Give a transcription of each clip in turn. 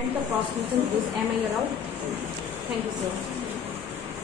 And the prosecution is, am I allowed? Thank you, sir.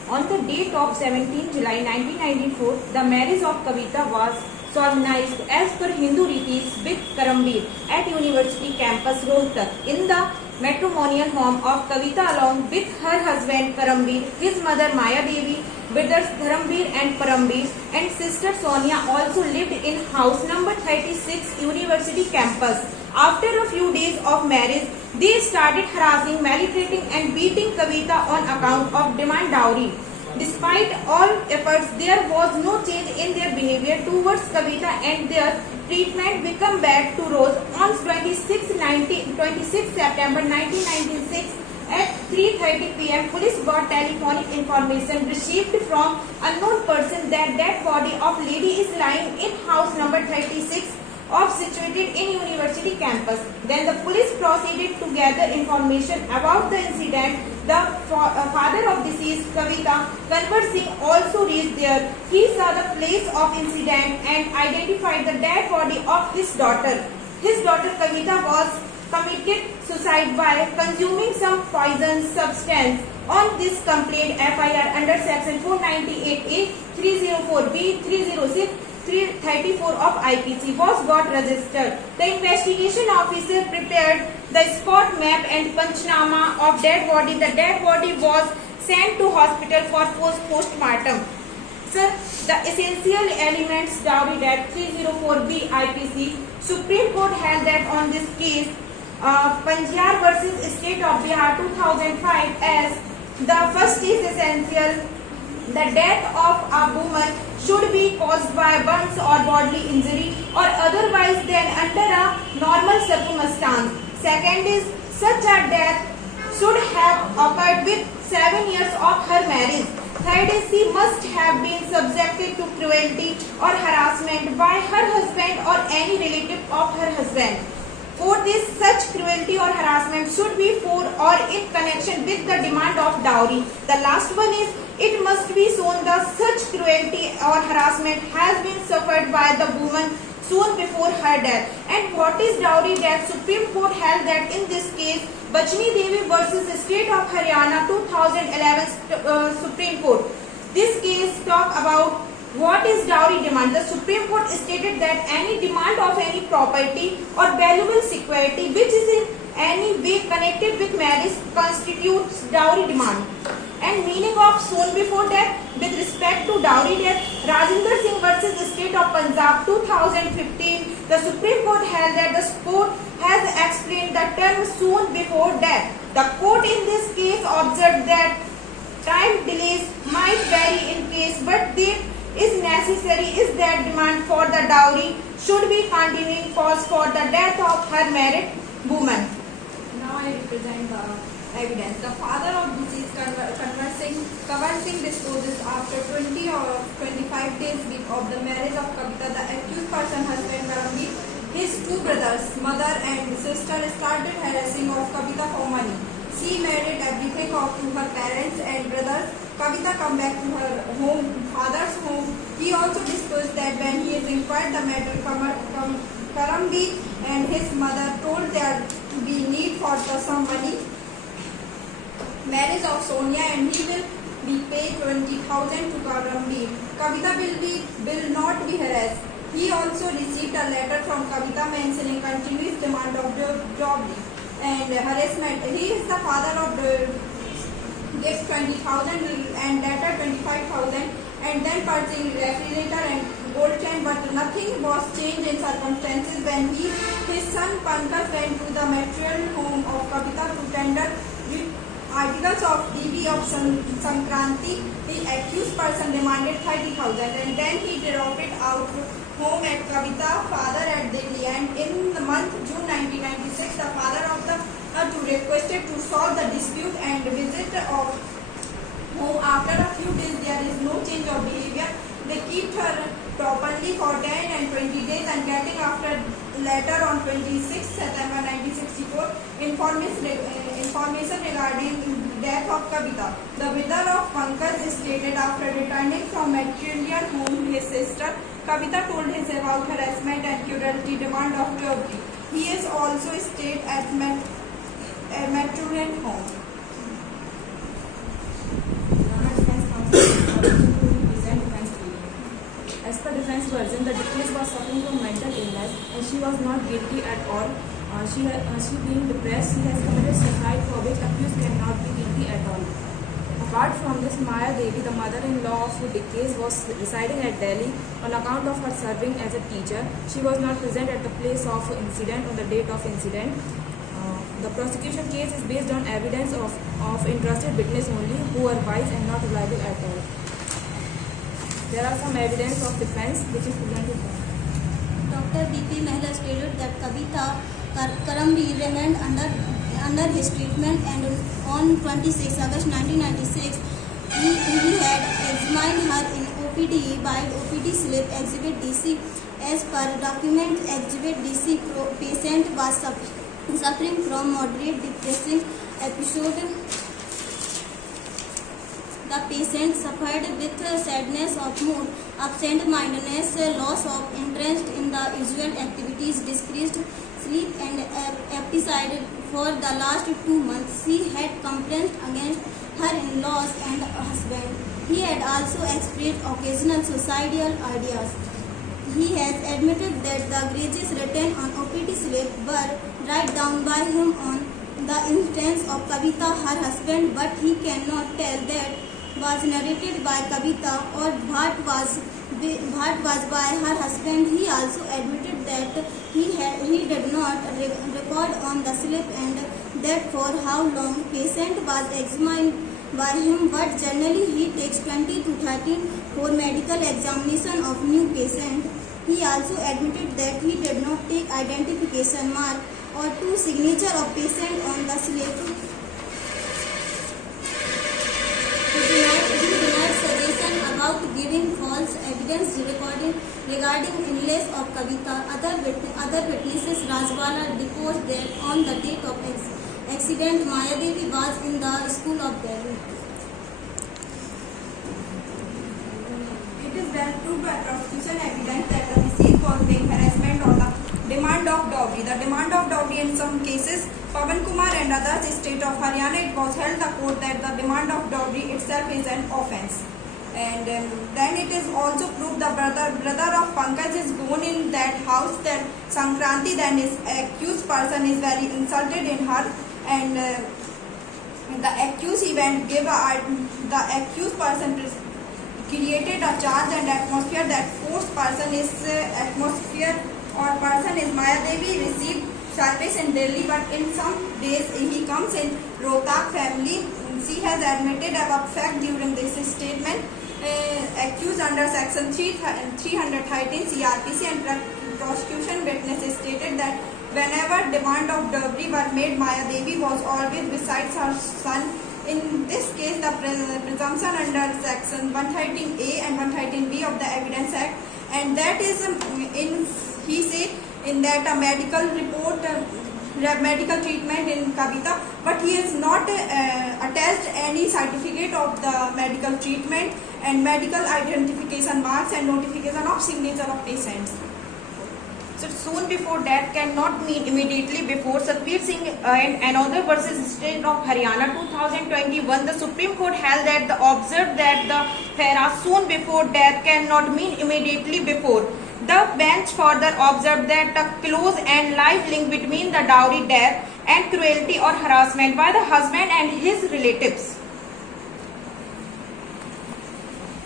On the date of 17 July 1994, the marriage of Kavita was solemnized as per Hindu ritis with Karambir at University campus Rohtak in the matrimonial home of Kavita along with her husband Karambir, his mother Maya Devi, brothers Dharambir and Parambir, and sister Sonia also lived in house number 36 University campus. After a few days of marriage, they started harassing, maltreating and beating Kavita on account of demand dowry. Despite all efforts, there was no change in their behavior towards Kavita and their treatment became back to Rose on 26 September 1996 at 3:30 p.m. Police got telephonic information received from unknown person that dead body of lady is lying in house number 36 of situated in university campus. Then the police proceeded to gather information about the incident. The father of deceased Kavita, Kanwar Singh, also reached there. He saw the place of incident and identified the dead body of his daughter. His daughter Kavita was committed suicide by consuming some poison substance. On this complaint, FIR under section 498A, 304B, 306, 334 of IPC was got registered. The investigation officer prepared the spot map and Panchnama of dead body. The dead body was sent to hospital for post-mortem. Sir, the essential elements dowry death 304B IPC. Supreme Court held that on this case, Panjyar versus State of Bihar 2005 as the first is essential. The death of a woman should be caused by burns or bodily injury or otherwise than under a normal circumstance. Second is such a death should have occurred with 7 years of her marriage. Third is she must have been subjected to cruelty or harassment by her husband or any relative of her husband. Fourth is such cruelty or harassment should be for or in connection with the demand of dowry. The last one is it must be shown that such cruelty or harassment has been suffered by the woman soon before her death. And what is dowry death? Supreme Court held that in this case, Bachni Devi versus State of Haryana 2011 Supreme Court. This case talk about what is dowry demand. The Supreme Court stated that any demand of any property or valuable security which is in any way connected with marriage constitutes dowry demand. And meaning of soon before death with respect to dowry death, Rajinder Singh versus State of Punjab 2015, the Supreme Court held that the court has explained the term soon before death. The court in this case observed that time delays might vary in case, but they is necessary is that demand for the dowry should be continuing cause for the death of her married woman. Now I represent the evidence. The father of deceased Kanwar Singh disposes after 20 or 25 days of the marriage of Kavita, the accused person husband Karambir, his two brothers, mother and sister started harassing of Kavita for money. She married everything off to her parents and brothers. Kavita come back to her home, father's home. He also disclosed that when he is inquired the matter, Karambir and his mother told there to be need for some money. Marriage of Sonia and he will be paid 20,000 to Karambir. Kavita will not be harassed. He also received a letter from Kavita mentioning continuous demand of job and harassment. He is the father of gives 20,000 and later 25,000 and then purchasing refrigerator and gold chain, but nothing was changed in circumstances when his son Pankaj went to the material home of Kavita to tender with articles of DB of Sankranti. The accused person demanded 30,000 and then he drove it out home at Kavita father at Delhi, and in the month June 1996 the father of the requested to solve the dispute and visit of home. After a few days there is no change of behavior. They keep her properly for 10 and 20 days and getting after later on 26 September 1964 information regarding death of Kavita. The brother of Pankaj stated after returning from matrimonial home his sister Kavita told his about harassment and cruelty demand of dowry. He is also stated matronal home. As per defense version, the deceased was suffering from mental illness and she was not guilty at all. She being depressed, she has committed suicide for which accused cannot be guilty at all. Apart from this, Maya Devi, the mother-in-law of the deceased, was residing at Delhi on account of her serving as a teacher. She was not present at the place of incident on the date of incident. The prosecution case is based on evidence of interested witness only who are wise and not reliable at all. There are some evidence of defense which is presented. Dr. B.P. Mehla stated that Kavita Karambir remained under his treatment, and on 26 August 1996, he had examined her in OPD by OPD slip Exhibit DC. As per document Exhibit DC, patient was suffering from moderate depressing episode. The patient suffered with sadness of mood, absent-mindedness, loss of interest in the usual activities, decreased sleep and episode for the last 2 months. She had complaints against her in-laws and husband. He had also expressed occasional suicidal ideas. He has admitted that the grades written on OPD slip were written down by him on the instance of Kavita, her husband, but he cannot tell that was narrated by Kavita or what was by her husband. He also admitted that he did not record on the slip and that for how long patient was examined by him, but generally he takes 20 to 13 for medical examination of new patient. He also admitted that he did not take identification mark or 2 signature of patient on the slip. He denied suggestion about giving false evidence regarding illness of Kavita. Other witnesses Rajwala deposed that on the date of accident, Maya Devi was in the school of Delhi. It is well proved by prosecution evidence that the deceased was being harassment on the demand of dowry. The demand of dowry in some cases, Pawan Kumar and others, state of Haryana, it was held the court that the demand of dowry itself is an offence. And then it is also proved the brother of Pankaj is gone in that house, that Sankranti, then his accused person is very insulted in her, and the accused event gave the accused person created a charge and atmosphere that forced person is atmosphere or person is Maya Devi received service in Delhi, but in some days he comes in Rohtak family. She has admitted about fact during this statement. Accused under section 313 CRPC and prosecution witnesses stated that whenever demand of dowry were made, Maya Devi was always besides her son. In this case, the presumption under section 113A and 113B of the Evidence Act, and that is he said in that a medical report, medical treatment in Kavita, but he has not attached any certificate of the medical treatment and medical identification marks and notification of signature of patients. So soon before death cannot mean immediately before. Satbir Singh and another versus State of Haryana 2021, the Supreme Court held that observed that the para soon before death cannot mean immediately before. The bench further observed that the close and life link between the dowry death and cruelty or harassment by the husband and his relatives.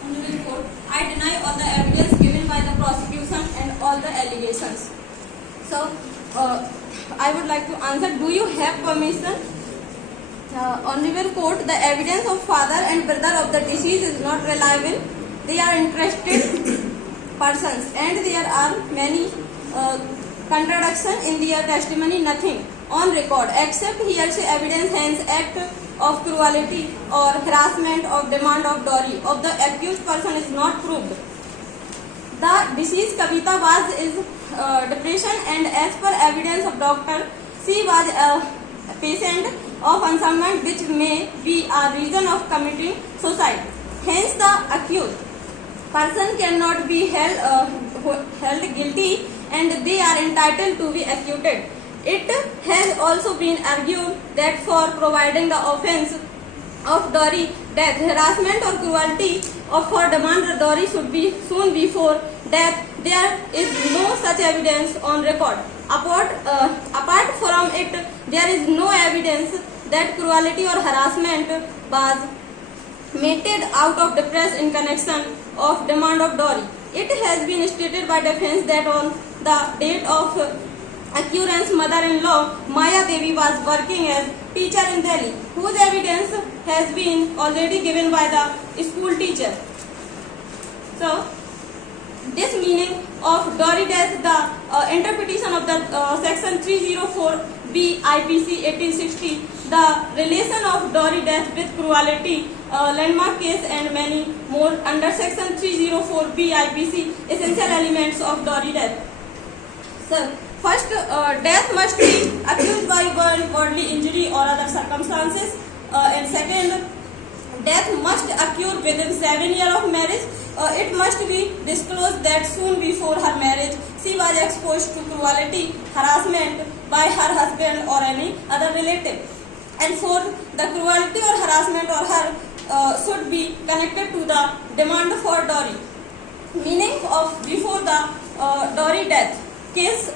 Honorable Court, I deny all the evidence given by the prosecution and all the allegations. So, I would like to answer, do you have permission? Honorable Court, the evidence of father and brother of the deceased is not reliable. They are interested persons and there are many contradictions in their testimony, nothing on record except hearsay evidence, hence act of cruelty or harassment of demand of dowry of the accused person is not proved. The deceased Kavita was depression, and as per evidence of doctor, she was a patient of unsound which may be a reason of committing suicide. Hence the accused person cannot be held guilty and they are entitled to be acquitted. It has also been argued that for providing the offence of dowry, death, harassment or cruelty or for demand dowry should be soon before death. There is no such evidence on record. Apart from it, there is no evidence that cruelty or harassment was meted out of depress in connection of demand of dowry. It has been stated by defense that on the date of accusant's mother-in-law, Maya Devi was working as teacher in Delhi, whose evidence has been already given by the school teacher. So, this meaning of dowry death, the interpretation of the section 304B IPC 1860, the relation of dowry death with cruelty, landmark case and many more under section 304B IPC, essential elements of dowry death. So, first, death must be accused by bodily injury or other circumstances, and second, death must occur within 7 years of marriage. It must be disclosed that soon before her marriage she was exposed to cruelty, harassment by her husband or any other relative. And fourth, the cruelty or harassment or her should be connected to the demand for dowry. Meaning of before the dowry death case.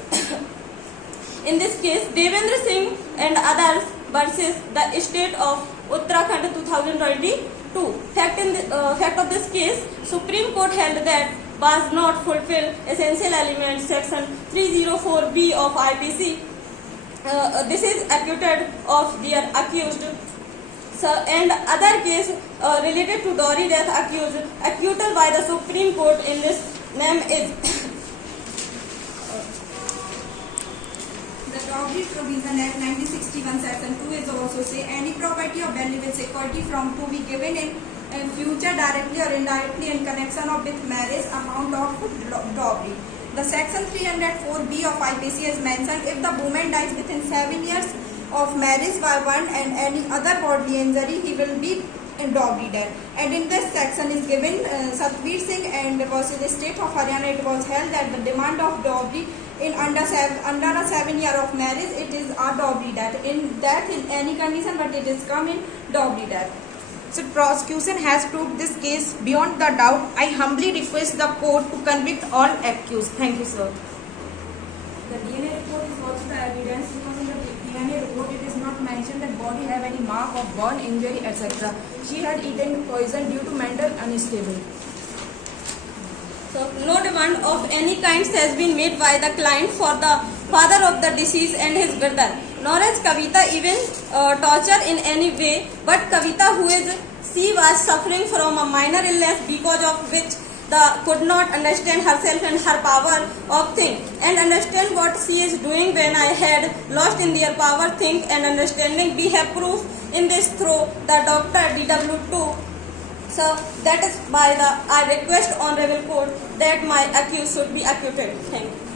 In this case, Devendra Singh and others versus the state of Uttarakhand 2022. Fact of this case, Supreme Court held that was not fulfill essential elements section 304B of IPC. This is acquitted of their accused. So, and other case related to dowry death accused, acquittal by the Supreme Court in this name is The Dowry Provision Act 1961 Section 2 is also say any property or valuable security from to be given in future directly or indirectly in connection of with marriage amount of dowry. The Section 304B of IPC is mentioned if the woman dies within 7 years of marriage by one and any other bodily injury, he will be in dowry debt. And in this section is given Satbir Singh and versus the state of Haryana, it was held that the demand of dowry in under a 7 year of marriage, it is a dowry debt. In that in any condition, but it is come in dowry debt. So prosecution has proved this case beyond the doubt. I humbly request the court to convict all accused. Thank you, sir. The DNA report is also the evidence because in the DNA report it is not mentioned that body have any mark of burn, injury, etc. She had eaten poison due to mental unstable. So, no demand of any kind has been made by the client for the father of the deceased and his brother, nor has Kavita even tortured in any way, but Kavita she was suffering from a minor illness because of which could not understand herself and her power of think and understand what she is doing when I had lost in their power, think and understanding. We have proof in this through the Dr. DW2. So that is by I request honorable court that my accused should be acquitted. Thank you.